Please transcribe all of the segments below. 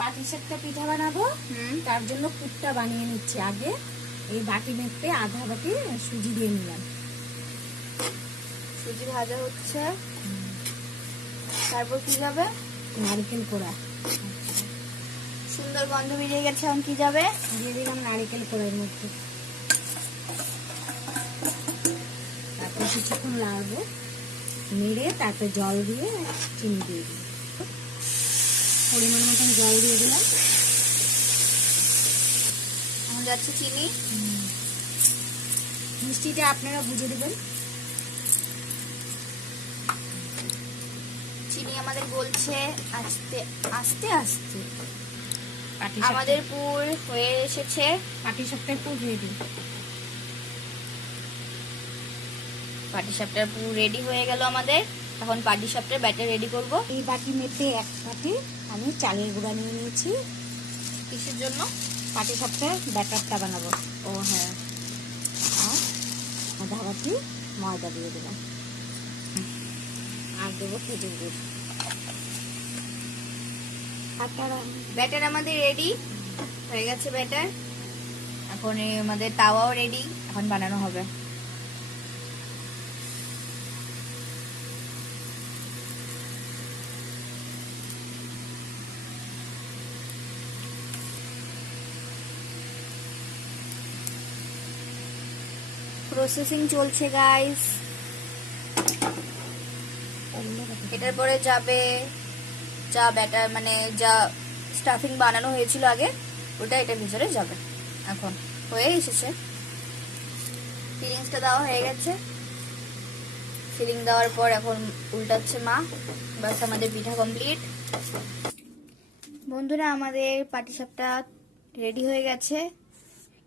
পাটিসাপটা পিঠা বানাবো, তার জন্য পুরটা বানিয়ে নিচ্ছি। আগে এই বাটি মেপে আধা বাটি সুজি দিয়ে নিলাম। সুজি ভাজা হচ্ছে, তারপর কি যাবে? নারকেল কোড়া। সুন্দর গন্ধ বেরিয়ে গেছে, এখন কি যাবে? দিয়ে দিলাম নারকেল কোড়ার মধ্যে। তারপর কিছুক্ষণ লাগবো, নেড়ে তারপর জল দিয়ে চিনি দিয়ে দিই। পরিমাণ মতন জল দিয়ে দিলাম। এখন যাচ্ছে চিনি। মিষ্টিটা আপনারা বুঝে দেবেন। চিনি আমাদের গলছে আস্তে আস্তে আস্তে। আমাদের পুর হয়ে এসেছে। পাটিসাপটার পুর রেডি। পাটিসাপটার পুর রেডি হয়ে গেল আমাদের। এখন পাটিসাপটার ব্যাটার রেডি করব। এই বাটি মেপে এক বাটি আমি চালের গুঁড়া নিয়ে নিয়েছি। কিসের জন্য? পাটিসাপটার ব্যাটারটা বানাবো। ও হ্যাঁ। আর আধা বাটি ময়দা দিয়ে দিলাম, আর দেবো খেজুর গুড়। ব্যাটার আমাদের রেডি হয়ে গেছে। ব্যাটার এখন আমাদের তাওয়াও রেডি, এখন বানানো হবে। প্রসেসিং চলছে গাইস। এটার পরে যাবে যা ব্যাটার, মানে যা স্টাফিং বানানো হয়েছিল আগে, ওটা এটার ভিতরে যাবে। এখন হয়ে এসেছে, ফিলিংসটা দেওয়া হয়ে গেছে। ফিলিং দেওয়ার পর এখন উল্টাচ্ছে মা। বাস আমাদের পিঠা কমপ্লিট। বন্ধুরা, আমাদের পাটিসাপটা রেডি হয়ে গেছে।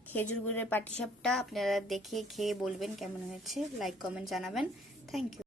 খেজুর গুড়ের পাটিসাপটা। আপনারা দেখে খেয়ে বলবেন কেমন হয়েছে, লাইক কমেন্ট জানাবেন। Thank you.